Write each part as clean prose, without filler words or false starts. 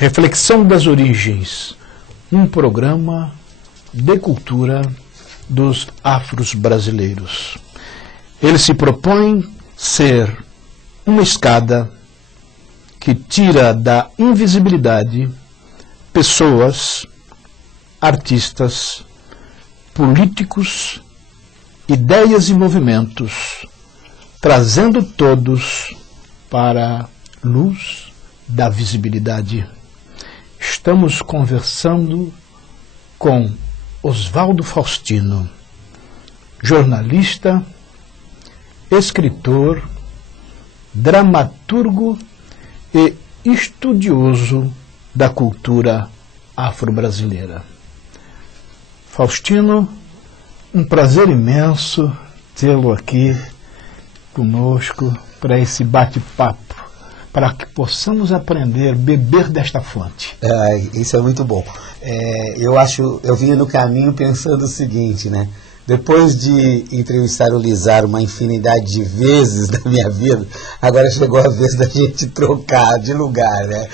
Reflexão das Origens, um programa de cultura dos afros brasileiros. Ele se propõe ser uma escada que tira da invisibilidade pessoas, artistas, políticos, ideias e movimentos, trazendo todos para a luz da visibilidade. Estamos conversando com Oswaldo Faustino, jornalista, escritor, dramaturgo e estudioso da cultura afro-brasileira. Faustino, um prazer imenso tê-lo aqui conosco para esse bate-papo, para que possamos aprender, beber desta fonte. Isso é muito bom. Eu vinha no caminho pensando o seguinte, né? Depois de entrevistar o Lizar uma infinidade de vezes na minha vida, agora chegou a vez da gente trocar de lugar, né?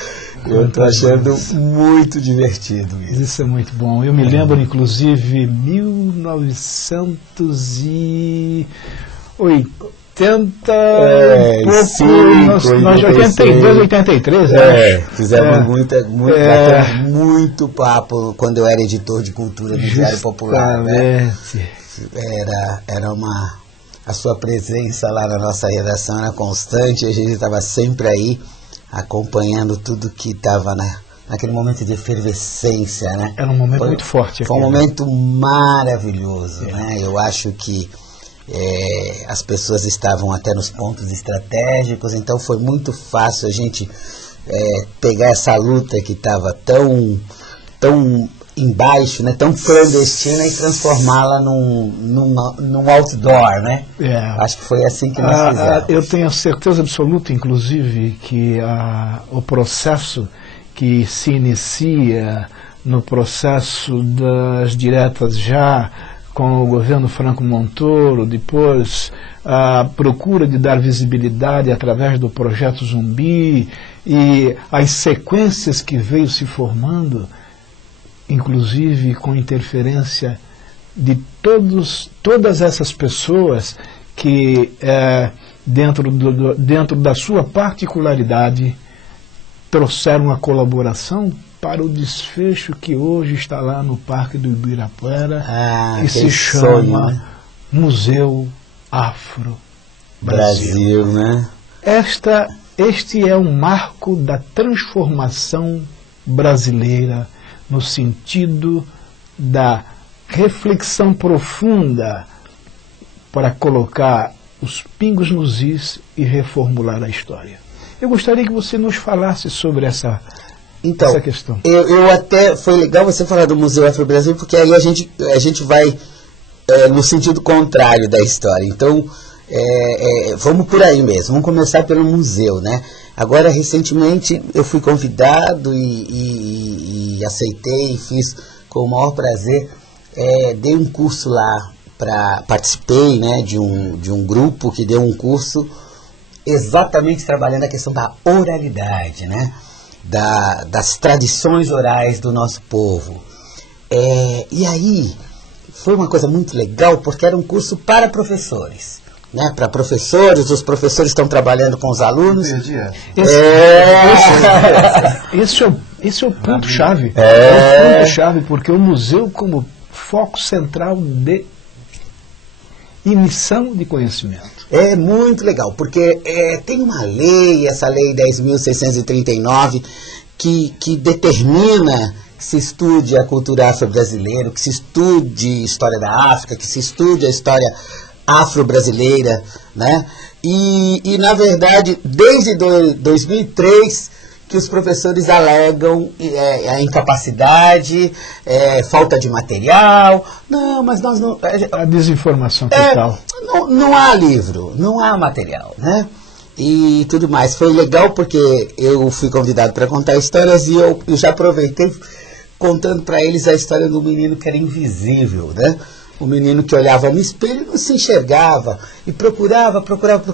Eu estou achando muito divertido isso. Isso é muito bom. Eu me lembro, inclusive, 1980, nós 82, 83, fizemos muito papo quando eu era editor de cultura do Diário Popular, né? Era a sua presença lá na nossa redação era constante, a gente estava sempre aí acompanhando tudo que estava naquele momento de efervescência, né? Era um momento muito forte. Foi um momento maravilhoso, né? Eu acho que as pessoas estavam até nos pontos estratégicos, então foi muito fácil a gente pegar essa luta que estava tão embaixo, né, tão clandestina, e transformá-la num outdoor, né? Acho que foi assim que nós fizemos. Eu tenho certeza absoluta, inclusive, que o processo que se inicia no processo das diretas já com o governo Franco Montoro, depois a procura de dar visibilidade através do Projeto Zumbi e as sequências que veio se formando, inclusive com interferência de todas essas pessoas que, dentro da sua particularidade, trouxeram a colaboração para o desfecho que hoje está lá no Parque do Ibirapuera, e se chama Museu Afro Brasil, né? Este é um marco da transformação brasileira no sentido da reflexão profunda para colocar os pingos nos is e reformular a história. Eu gostaria que você nos falasse sobre essa questão. Eu até, foi legal você falar do Museu Afro Brasil, porque aí a gente vai no sentido contrário da história. Então, vamos por aí mesmo, vamos começar pelo museu, né? Agora, recentemente, eu fui convidado e aceitei e fiz com o maior prazer. Dei um curso lá, participei, né, de um grupo que deu um curso exatamente trabalhando a questão da oralidade, né? Das tradições orais do nosso povo. E aí, foi uma coisa muito legal, porque era um curso para professores. Né, para professores, os professores estão trabalhando com os alunos. Esse é o ponto-chave. É o ponto-chave, porque o museu como foco central de emissão de conhecimento. É muito legal, porque tem uma lei, essa lei 10.639, que determina que se estude a cultura afro-brasileira, que se estude a história da África, que se estude a história afro-brasileira, né? E na verdade, desde 2003, que os professores alegam a incapacidade, falta de material. Não, mas nós não... A desinformação total. Não há livro, não há material, né? E tudo mais. Foi legal porque eu fui convidado para contar histórias e eu já aproveitei contando para eles a história do menino que era invisível, né? O menino que olhava no espelho não se enxergava, e procurava,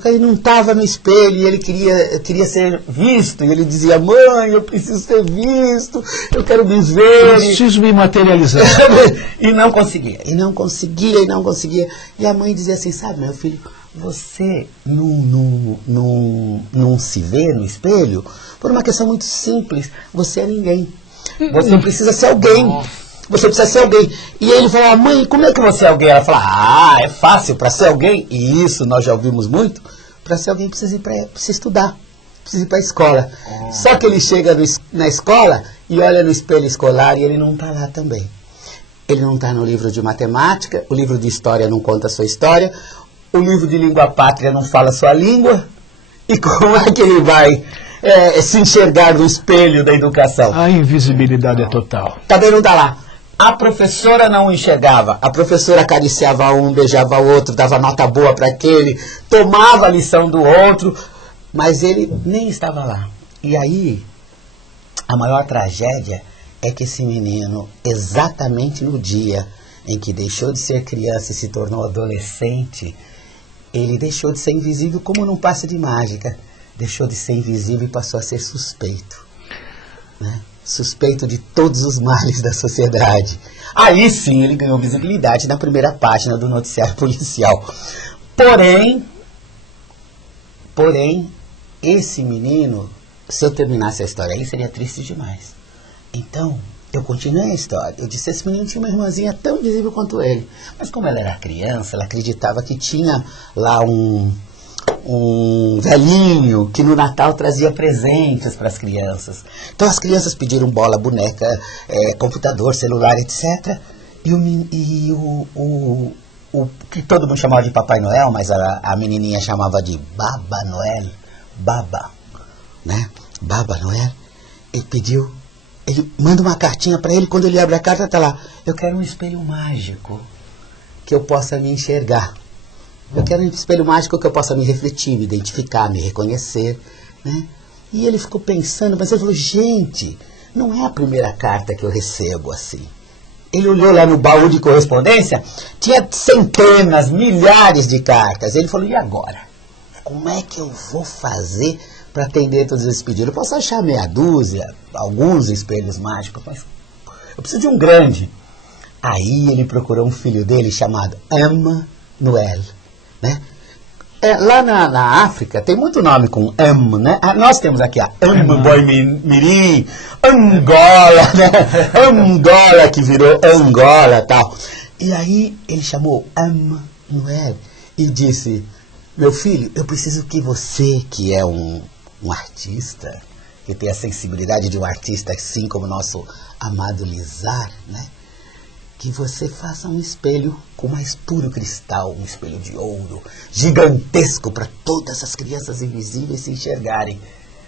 e não estava no espelho, e ele queria ser visto, e ele dizia, mãe, eu preciso ser visto, eu quero me ver. Preciso me materializar. E não conseguia. E a mãe dizia assim, sabe, meu filho, você não se vê no espelho por uma questão muito simples, você é ninguém. Você precisa ser alguém. Você precisa ser alguém. E ele falou, mãe, como é que você é alguém? Ela fala, é fácil, para ser alguém, e isso nós já ouvimos muito, para ser alguém precisa estudar, precisa ir para a escola. Só que ele chega na escola e olha no espelho escolar e ele não está lá também. Ele não está no livro de matemática, o livro de história não conta a sua história, o livro de língua pátria não fala a sua língua, e como é que ele vai se enxergar no espelho da educação? A invisibilidade é total. Também não está lá. A professora não o enxergava. A professora acariciava um, beijava o outro, dava nota boa para aquele, tomava a lição do outro, mas ele nem estava lá. E aí, a maior tragédia é que esse menino, exatamente no dia em que deixou de ser criança e se tornou adolescente, ele deixou de ser invisível como num passe de mágica. Deixou de ser invisível e passou a ser suspeito, né? Suspeito de todos os males da sociedade. Aí sim ele ganhou visibilidade na primeira página do noticiário policial. Porém, esse menino, se eu terminasse a história aí, seria triste demais. Então, eu continuei a história. Eu disse, esse menino tinha uma irmãzinha tão invisível quanto ele. Mas como ela era criança, ela acreditava que tinha lá um velhinho que no Natal trazia presentes para as crianças. Então as crianças pediram bola, boneca, computador, celular, etc. E o que todo mundo chamava de Papai Noel, mas a menininha chamava de Baba Noel, né? Baba Noel. Ele manda uma cartinha para ele, quando ele abre a carta tá lá, eu quero um espelho mágico que eu possa me enxergar. Eu quero um espelho mágico que eu possa me refletir, me identificar, me reconhecer, né? E ele ficou pensando, mas ele falou, gente, não é a primeira carta que eu recebo assim. Ele olhou lá no baú de correspondência, tinha centenas, milhares de cartas. Ele falou, e agora? Como é que eu vou fazer para atender todos esses pedidos? Eu posso achar meia dúzia, alguns espelhos mágicos, mas eu preciso de um grande. Aí ele procurou um filho dele chamado Emmanuel, né? Lá na África tem muito nome com né? Nós temos aqui a Boi Mirim, Angola, né? Angola que virou Angola e tal. E aí ele chamou Emmanuel e disse, meu filho, eu preciso que você, que é um artista, que tem a sensibilidade de um artista, assim como o nosso amado Lizar, né? Que você faça um espelho com mais puro cristal, um espelho de ouro, gigantesco, para todas as crianças invisíveis se enxergarem,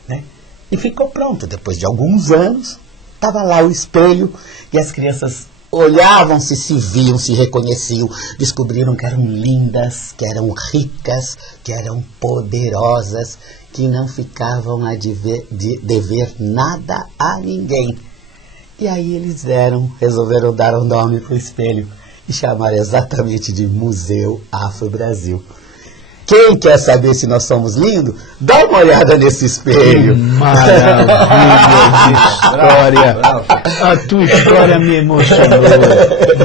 né? E ficou pronto, depois de alguns anos, estava lá o espelho, e as crianças olhavam-se, se viam, se reconheciam, descobriram que eram lindas, que eram ricas, que eram poderosas, que não ficavam a dever nada a ninguém. E aí eles resolveram dar um nome para o espelho e chamaram exatamente de Museu Afro-Brasil. Quem quer saber se nós somos lindos, dá uma olhada nesse espelho. Maravilha de história. A tua história me emocionou.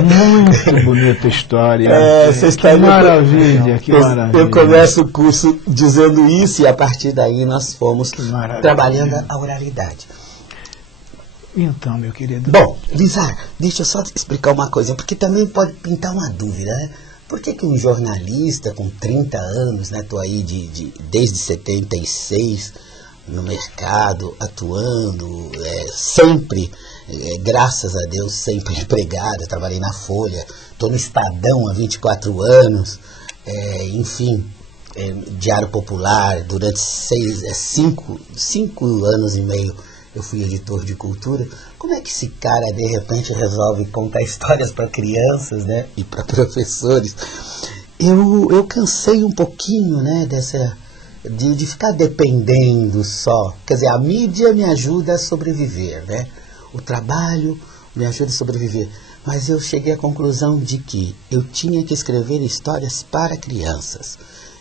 Muito bonita história. Que maravilha, que maravilha. Eu começo o curso dizendo isso e a partir daí nós fomos trabalhando a oralidade. Então, meu querido. Bom, Lizar, deixa eu só te explicar uma coisa, porque também pode pintar uma dúvida, né? Por que um jornalista com 30 anos, né, tô aí desde 76 no mercado, atuando, sempre, graças a Deus, sempre empregado, eu trabalhei na Folha, tô no Estadão há 24 anos, enfim, Diário Popular, durante 5 anos e meio, eu fui editor de cultura. Como é que esse cara, de repente, resolve contar histórias para crianças, né, e para professores? Eu cansei um pouquinho, né, de ficar dependendo só. Quer dizer, a mídia me ajuda a sobreviver, né? O trabalho me ajuda a sobreviver. mas eu cheguei à conclusão de que eu tinha que escrever histórias para crianças.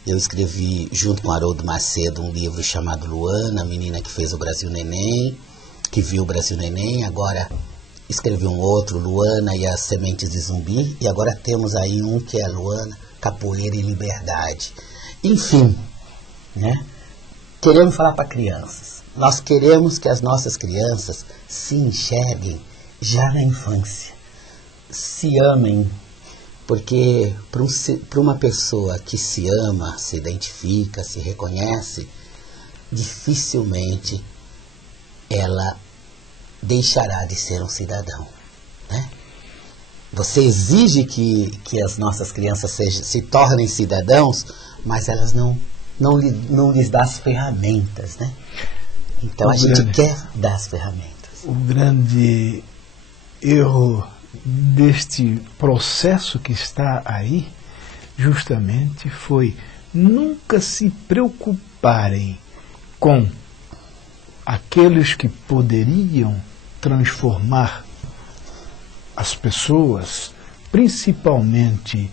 Eu escrevi, junto com Haroldo Macedo, um livro chamado Luana, a menina que fez o Brasil Neném, que viu o Brasil Neném. Agora escrevi um outro, Luana e as Sementes de Zumbi, e agora temos aí um que é Luana, Capoeira e Liberdade. Enfim, né? Queremos falar para crianças. Nós queremos que as nossas crianças se enxerguem já na infância, se amem, porque para uma pessoa que se ama, se identifica, se reconhece, dificilmente ela deixará de ser um cidadão, né? Você exige que as nossas crianças se tornem cidadãos, mas elas não lhes dá as ferramentas, né? Então a gente quer dar as ferramentas. O grande erro deste processo que está aí, justamente foi nunca se preocuparem com aqueles que poderiam transformar as pessoas, principalmente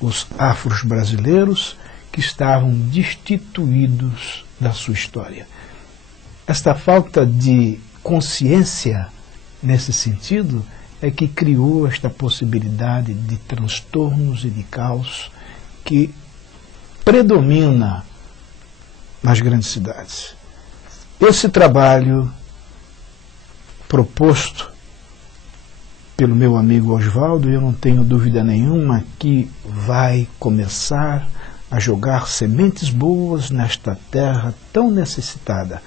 os afros brasileiros, que estavam destituídos da sua história. Esta falta de consciência nesse sentido é que criou esta possibilidade de transtornos e de caos que predomina nas grandes cidades. Esse trabalho proposto pelo meu amigo Oswaldo, eu não tenho dúvida nenhuma que vai começar a jogar sementes boas nesta terra tão necessitada.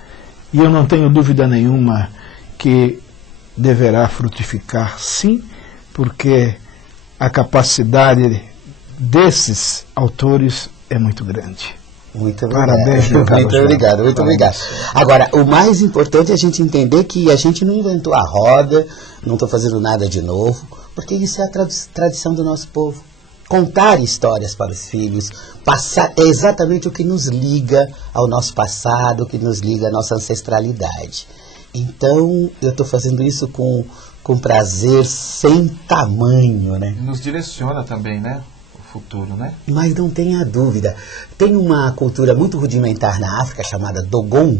E eu não tenho dúvida nenhuma que deverá frutificar, sim, porque a capacidade desses autores é muito grande. Muito obrigado. Parabéns, meu caro muito obrigado, muito obrigado. Agora, o mais importante é a gente entender que a gente não inventou a roda, não estou fazendo nada de novo, porque isso é a tradição do nosso povo. Contar histórias para os filhos, é exatamente o que nos liga ao nosso passado, o que nos liga à nossa ancestralidade. Então, eu estou fazendo isso com prazer sem tamanho, né? Nos direciona também, né? O futuro, né? Mas não tenha dúvida. Tem uma cultura muito rudimentar na África chamada Dogon,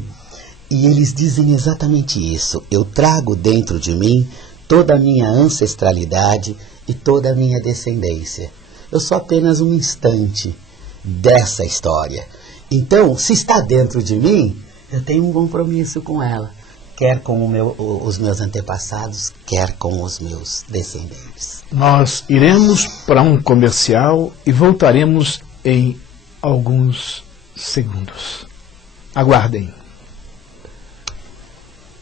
e eles dizem exatamente isso. Eu trago dentro de mim toda a minha ancestralidade e toda a minha descendência. Eu sou apenas um instante dessa história. Então, se está dentro de mim, eu tenho um compromisso com ela. Quer com os meus antepassados, quer com os meus descendentes. Nós iremos para um comercial e voltaremos em alguns segundos. Aguardem.